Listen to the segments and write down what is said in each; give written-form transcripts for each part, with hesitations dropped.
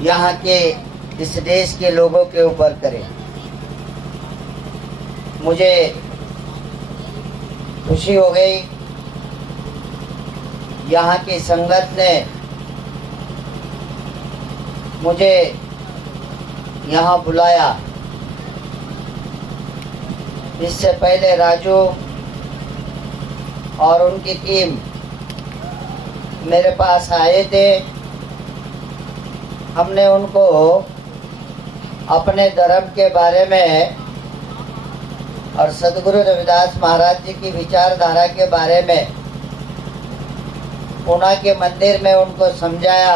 यहाँ के इस देश के लोगों के ऊपर करे। मुझे खुशी हो गई, यहाँ की संगत ने मुझे यहाँ बुलाया। इससे पहले राजू और उनकी टीम मेरे पास आए थे। हमने उनको अपने धर्म के बारे में और सदगुरु रविदास महाराज जी की विचारधारा के बारे में पुणे के मंदिर में उनको समझाया,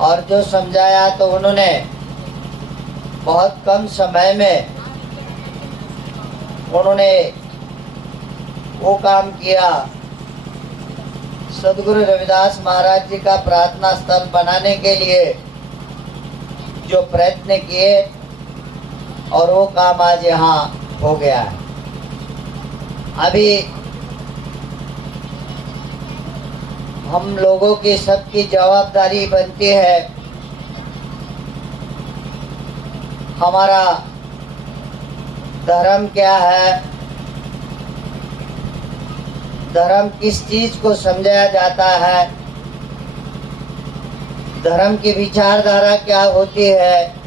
और जो समझाया तो उन्होंने बहुत कम समय में उन्होंने वो काम किया। सदगुरु रविदास महाराज जी का प्रार्थना स्थल बनाने के लिए जो प्रयत्न किए, और वो काम आज यहाँ हो गया है। अभी हम लोगों की सबकी जवाबदारी बनती है, हमारा धर्म क्या है, धर्म किस चीज को समझाया जाता है, धर्म की विचारधारा क्या होती है,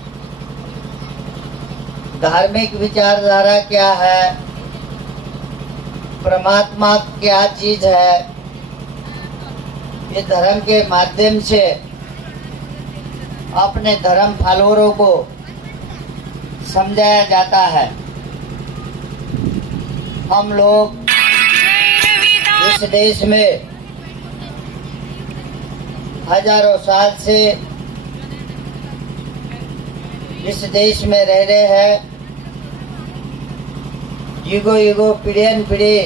धार्मिक विचारधारा क्या है, परमात्मा क्या चीज है। ये धर्म के माध्यम से अपने धर्म फॉलोअरों को समझाया जाता है। हम लोग इस देश में हजारों साल से इस देश में रह रहे हैं। युगों युगों पीढ़ियन पीढ़ी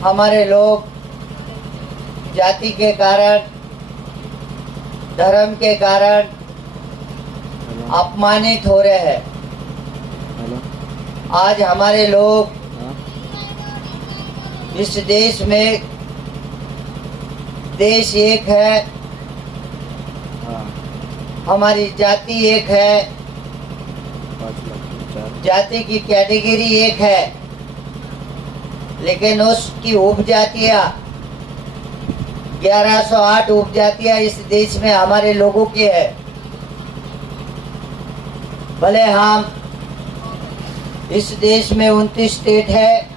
हमारे लोग जाति के कारण, धर्म के कारण अपमानित हो रहे हैं। आज हमारे लोग इस देश में, देश एक है, हमारी जाति एक है, जाति की कैटेगरी एक है, लेकिन उसकी उपजातियां 1108 उपजातियां इस देश में हमारे लोगों की है। भले हम इस देश में 29 स्टेट है,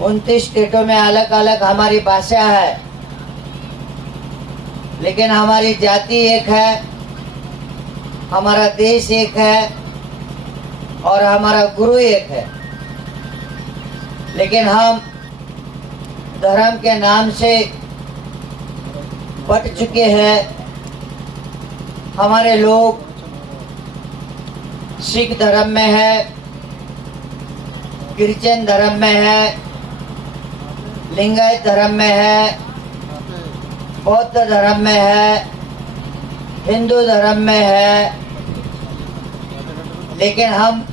29 स्टेटों में अलग अलग हमारी भाषा है, लेकिन हमारी जाति एक है, हमारा देश एक है और हमारा गुरु एक है। लेकिन हम धर्म के नाम से बट चुके हैं। हमारे लोग सिख धर्म में है, क्रिश्चियन धर्म में है, लिंगायत धर्म में है, बौद्ध धर्म में है, हिंदू धर्म में है, लेकिन हम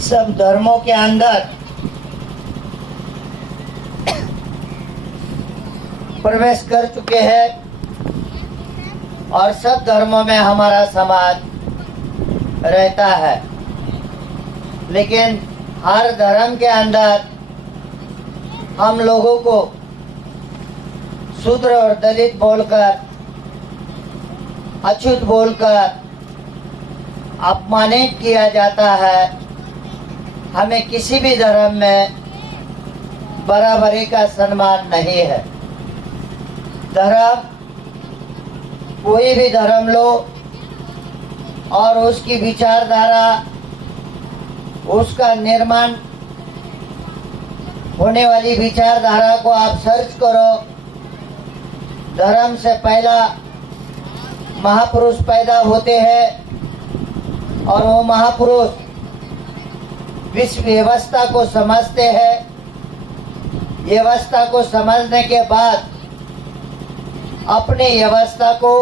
सब धर्मों के अंदर प्रवेश कर चुके हैं और सब धर्मों में हमारा समाज रहता है। लेकिन हर धर्म के अंदर हम लोगों को शूद्र और दलित बोलकर, अछूत बोलकर अपमानित किया जाता है। हमें किसी भी धर्म में बराबरी का सम्मान नहीं है। धर्म, कोई भी धर्म लो और उसकी विचारधारा, उसका निर्माण होने वाली विचारधारा को आप सर्च करो। धर्म से पहला महापुरुष पैदा होते हैं और वो महापुरुष विश्व व्यवस्था को समझते हैं। व्यवस्था को समझने के बाद अपने व्यवस्था को,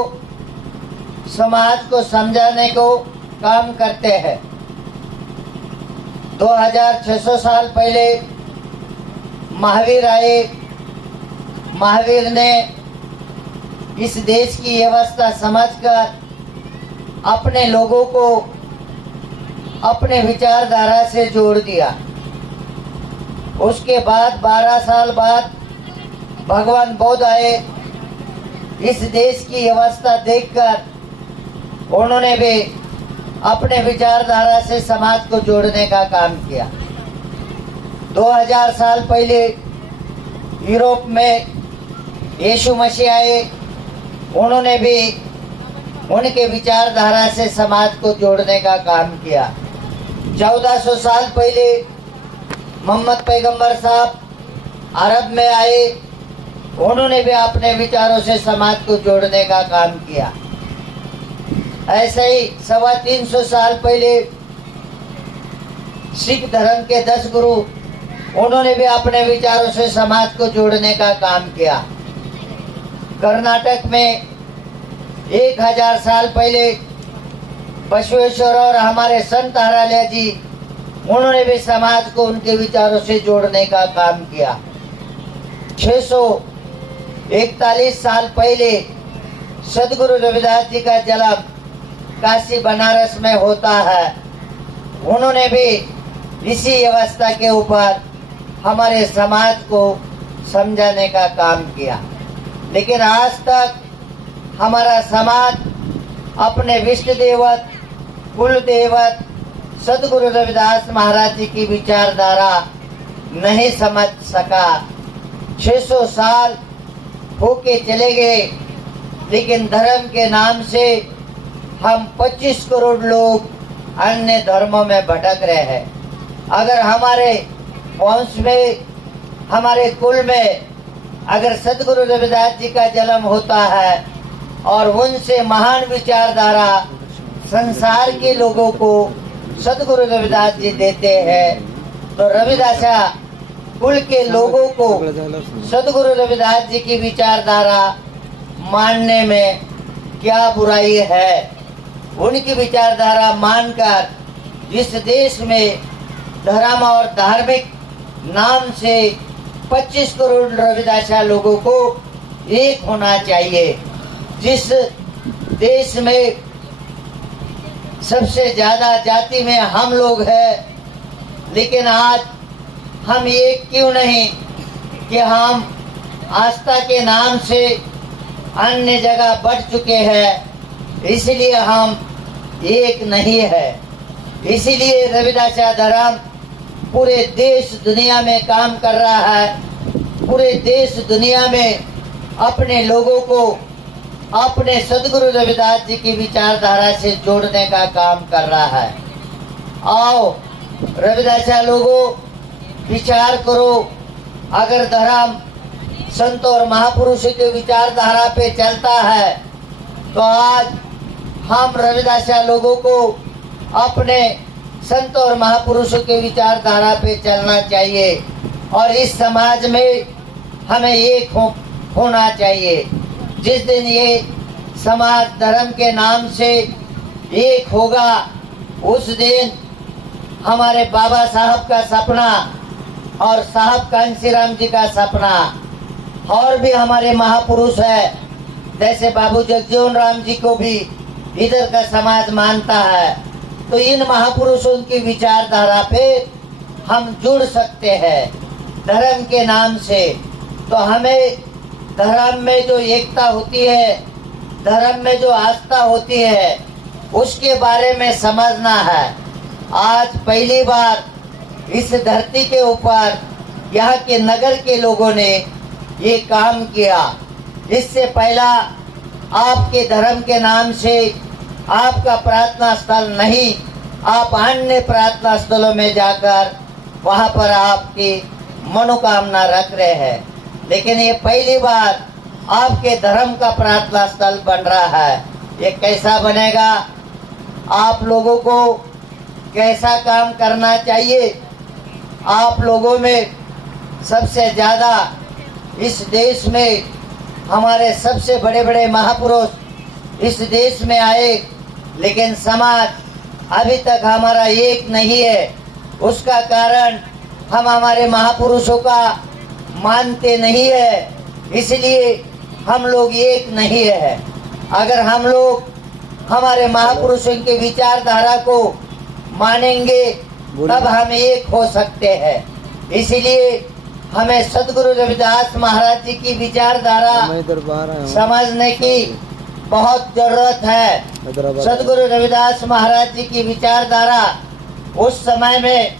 समाज को समझाने को काम करते हैं। 2600 साल पहले महावीर आए, महावीर ने इस देश की व्यवस्था समझकर अपने लोगों को अपने विचारधारा से जोड़ दिया। उसके बाद 12 साल बाद भगवान बुद्ध आए। इस देश की व्यवस्था देखकर उन्होंने भी अपने विचारधारा से समाज को जोड़ने का काम किया। 2000 साल पहले यूरोप में यीशु मसीह आए। उन्होंने भी उनके विचारधारा से समाज को जोड़ने का काम किया। 1400 साल पहले मोहम्मद पैगंबर साहब अरब में आए। उन्होंने भी अपने विचारों से समाज को जोड़ने का काम किया। ऐसे ही 350 साल पहले सिख धर्म के 10 गुरु, उन्होंने भी अपने विचारों से समाज को जोड़ने का काम किया। कर्नाटक में 1000 साल पहले बसवेश्वर और हमारे संत हरालिया जी, उन्होंने भी समाज को उनके विचारों से जोड़ने का काम किया। 641 साल पहले सदगुरु रविदास जी का जन्म काशी बनारस में होता है। उन्होंने भी इसी व्यवस्था के ऊपर हमारे समाज को समझाने का काम किया। लेकिन आज तक हमारा समाज अपने विष्णु देवत, कुल देवत सदगुरु रविदास महाराज जी की विचारधारा नहीं समझ सका। 600 साल होके चले गए, लेकिन धर्म के नाम से हम 25 करोड़ लोग अन्य धर्मों में भटक रहे हैं। अगर हमारे वंश में, हमारे कुल में अगर सदगुरु रविदास जी का जन्म होता है और उनसे महान विचारधारा संसार के लोगों को सदगुरु रविदास जी देते हैं, तो रविदासा कुल के लोगों को सदगुरु रविदास जी की विचारधारा मानने में क्या बुराई है। उनकी विचारधारा मानकर इस देश में धर्म और धार्मिक नाम से 25 करोड़ रविदासा लोगों को एक होना चाहिए। जिस देश में सबसे ज्यादा जाति में हम लोग हैं, लेकिन आज हम एक क्यों नहीं कि हम आस्था के नाम से अन्य जगह बढ़ चुके हैं, इसलिए हम एक नहीं है। इसीलिए रविदासा धर्म पूरे देश दुनिया में काम कर रहा है। पूरे देश दुनिया में अपने लोगों को अपने सदगुरु रविदास जी की विचारधारा से जोड़ने का काम कर रहा है। आओ रविदासा लोगों, विचार करो। अगर धर्म संत और महापुरुषों के विचारधारा पे चलता है, तो आज हम रविदासा लोगों को अपने संत और महापुरुषों के विचारधारा पे चलना चाहिए और इस समाज में हमें एक होना चाहिए। जिस दिन ये समाज धर्म के नाम से एक होगा, उस दिन हमारे बाबा साहब का सपना और साहब कांशीराम जी का सपना, और भी हमारे महापुरुष है जैसे बाबू जगजीवन राम जी को भी इधर का समाज मानता है, तो इन महापुरुषों की विचारधारा पे हम जुड़ सकते हैं धर्म के नाम से। तो हमें धर्म में जो एकता होती है, धर्म में जो आस्था होती है, उसके बारे में समझना है। आज पहली बार इस धरती के ऊपर यहाँ के नगर के लोगों ने ये काम किया। इससे पहला आपके धर्म के नाम से आपका प्रार्थना स्थल नहीं, आप अन्य प्रार्थना स्थलों में जाकर वहाँ पर आपकी मनोकामना रख रहे हैं, लेकिन ये पहली बार आपके धर्म का प्रार्थना स्थल बन रहा है। ये कैसा बनेगा? आप लोगों को कैसा काम करना चाहिए? आप लोगों में सबसे ज़्यादा इस देश में हमारे सबसे बड़े बड़े महापुरुष इस देश में आए, लेकिन समाज अभी तक हमारा एक नहीं है। उसका कारण हम हमारे महापुरुषों का मानते नहीं है। इसलिए हम लोग एक नहीं है। अगर हम लोग हमारे महापुरुषों के विचारधारा को मानेंगे तब हम एक हो सकते हैं। इसलिए हमें सदगुरु रविदास महाराज जी की विचारधारा समझने की बहुत जरूरत है। सदगुरु रविदास महाराज जी की विचारधारा उस समय में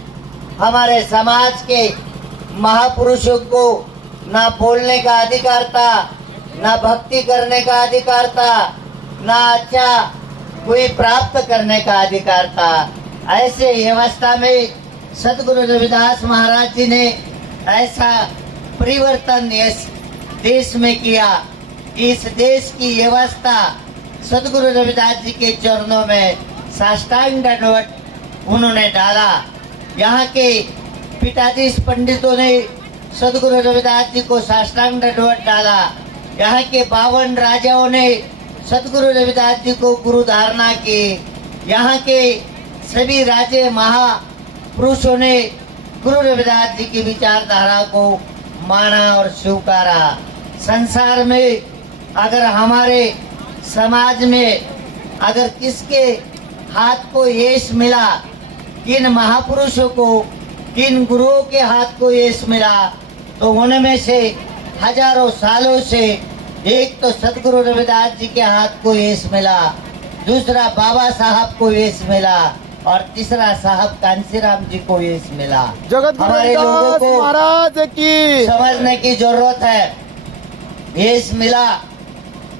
हमारे समाज के महापुरुषों को ना बोलने का अधिकार था, ना भक्ति करने का अधिकार था, ना अच्छा कोई प्राप्त करने का अधिकार था। ऐसे व्यवस्था में सदगुरु रविदास महाराज जी ने ऐसा परिवर्तन इस देश में किया। इस देश की व्यवस्था सदगुरु रविदास जी के चरणों में साष्टांग दंडवत उन्होंने डाला। यहाँ के पिताजी पंडितों ने सदगुरु रविदास जी को साष्टांग दंडवत डाला। यहाँ के 52 राजाओं ने सदगुरु रविदास जी को गुरु धारणा की। यहाँ के सभी राजे महापुरुषों ने गुरु रविदास जी की विचारधारा को माना और स्वीकारा। संसार में अगर हमारे समाज में अगर किसके हाथ को यश मिला, किन महापुरुषों को, किन गुरुओं के हाथ को यश मिला, तो उनमें से हजारों सालों से एक तो सदगुरु रविदास जी के हाथ को यश मिला, दूसरा बाबा साहब को यश मिला और तीसरा साहब कांसीराम जी को यश मिला। हमारे लोगों को महाराज की समझने की जरूरत है। यश मिला,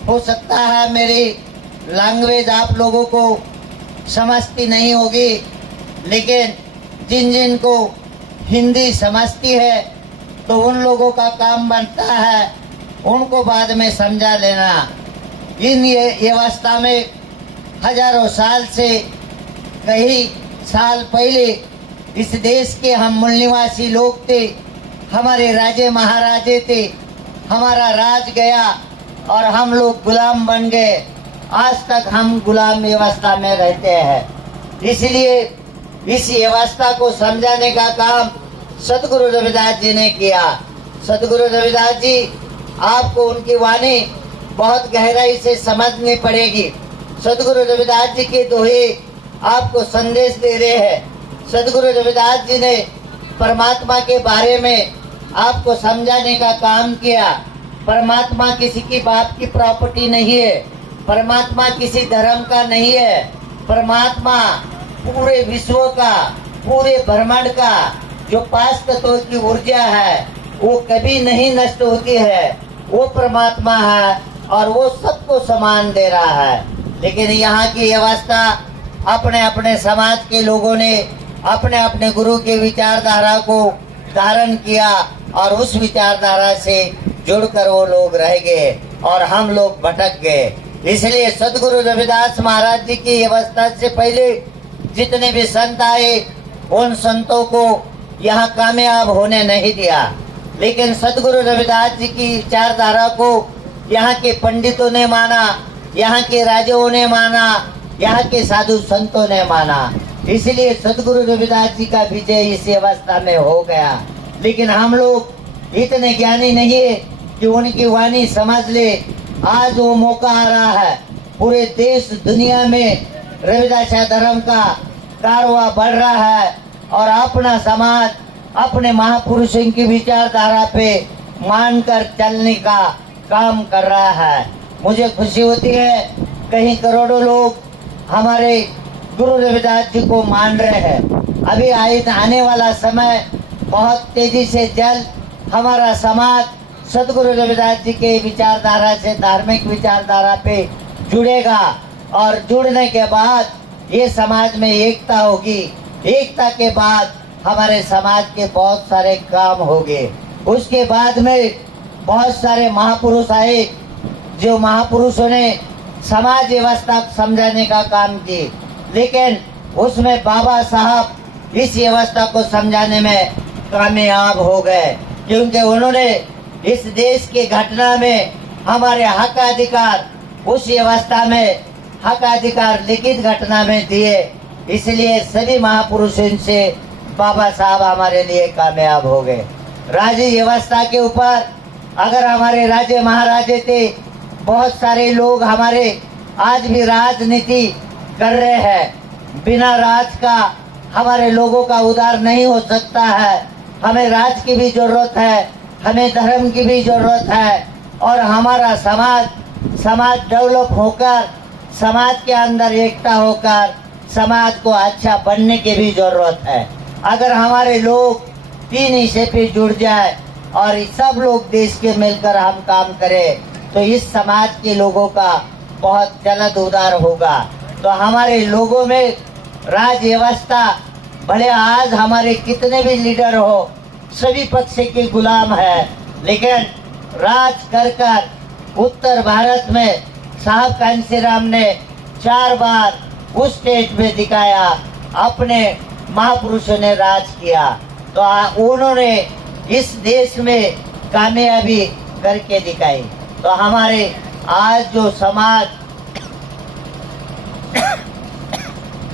हो सकता है मेरी लैंग्वेज आप लोगों को समझती नहीं होगी, लेकिन जिन जिन को हिंदी समझती है तो उन लोगों का काम बनता है उनको बाद में समझा लेना। इन ये व्यवस्था में हजारों साल से कई साल पहले इस देश के हम मूल निवासी लोग थे, हमारे राजे महाराजे थे, हमारा राज गया और हम लोग गुलाम बन गए। आज तक हम गुलाम व्यवस्था में रहते हैं। इसलिए इस व्यवस्था को समझाने का काम सदगुरु रविदास जी ने किया। सदगुरु रविदास जी, आपको उनकी वाणी बहुत गहराई से समझनी पड़ेगी। सदगुरु रविदास जी के दोहे आपको संदेश दे रहे हैं। सदगुरु रविदास जी ने परमात्मा के बारे में आपको समझाने का काम किया। परमात्मा किसी की बाप की प्रॉपर्टी नहीं है, परमात्मा किसी धर्म का नहीं है। परमात्मा पूरे विश्व का, पूरे ब्रह्मांड का जो 5 तत्वों की ऊर्जा है वो कभी नहीं नष्ट होती है। वो परमात्मा है और वो सबको समान दे रहा है। लेकिन यहाँ की व्यवस्था अपने अपने समाज के लोगों ने अपने अपने गुरु के विचारधारा को धारण किया और उस विचारधारा से जुड़कर वो लोग रह गए और हम लोग भटक गए। इसलिए सदगुरु रविदास महाराज जी की व्यवस्था से पहले जितने भी संत आए उन संतों को यहाँ कामयाब होने नहीं दिया। लेकिन सदगुरु रविदास जी की विचारधारा को यहाँ के पंडितों ने माना, यहाँ के राजाओं ने माना, यहाँ के साधु संतों ने माना। इसलिए सदगुरु रविदास जी का विजय इस व्यवस्था में हो गया। लेकिन हम लोग इतने ज्ञानी नहीं है कि उनकी वाणी समझ ले। आज वो मौका आ रहा है, पूरे देश दुनिया में रविदास धर्म का कारवा बढ़ रहा है और अपना समाज अपने महापुरुषों की विचारधारा पे मानकर चलने का काम कर रहा है। मुझे खुशी होती है कहीं करोड़ों लोग हमारे गुरु रविदास जी को मान रहे हैं। अभी आने वाला समय बहुत तेजी से जल्द हमारा समाज सदगुरु रविदास जी के विचारधारा से, धार्मिक विचारधारा पे जुड़ेगा और जुड़ने के बाद ये समाज में एकता होगी। एकता के बाद हमारे समाज के बहुत सारे काम होंगे। उसके बाद में बहुत सारे महापुरुष आए, जो महापुरुषों ने समाज व्यवस्था समझाने का काम की। लेकिन उसमें बाबा साहब इस व्यवस्था को समझाने में कामयाब हो गए, क्योंकि उन्होंने इस देश के घटना में हमारे हक अधिकार उस व्यवस्था में हक अधिकार लिखित घटना में दिए। इसलिए सभी महापुरुषों से बाबा साहब हमारे लिए कामयाब हो गए। राज्य व्यवस्था के ऊपर अगर हमारे राजे महाराजे थे, बहुत सारे लोग हमारे आज भी राजनीति कर रहे हैं। बिना राज का हमारे लोगों का उद्धार नहीं हो सकता है। हमें राज की भी जरूरत है, हमें धर्म की भी जरूरत है, और हमारा समाज डेवलप होकर, समाज के अंदर एकता होकर समाज को अच्छा बनने की भी जरूरत है। अगर हमारे लोग तीन हिस्से पे जुड़ जाए और सब लोग देश के मिलकर हम काम करें, तो इस समाज के लोगों का बहुत जल्द उद्धार होगा। तो हमारे लोगों में राज व्यवस्था, भले आज हमारे कितने भी लीडर हो, सभी पक्ष के गुलाम है, लेकिन राज कर उत्तर भारत में साहब कांशीराम ने 4 बार उस स्टेज में दिखाया, अपने महापुरुषों ने राज किया, तो उन्होंने इस देश में कामयाबी करके दिखाई। तो हमारे आज जो समाज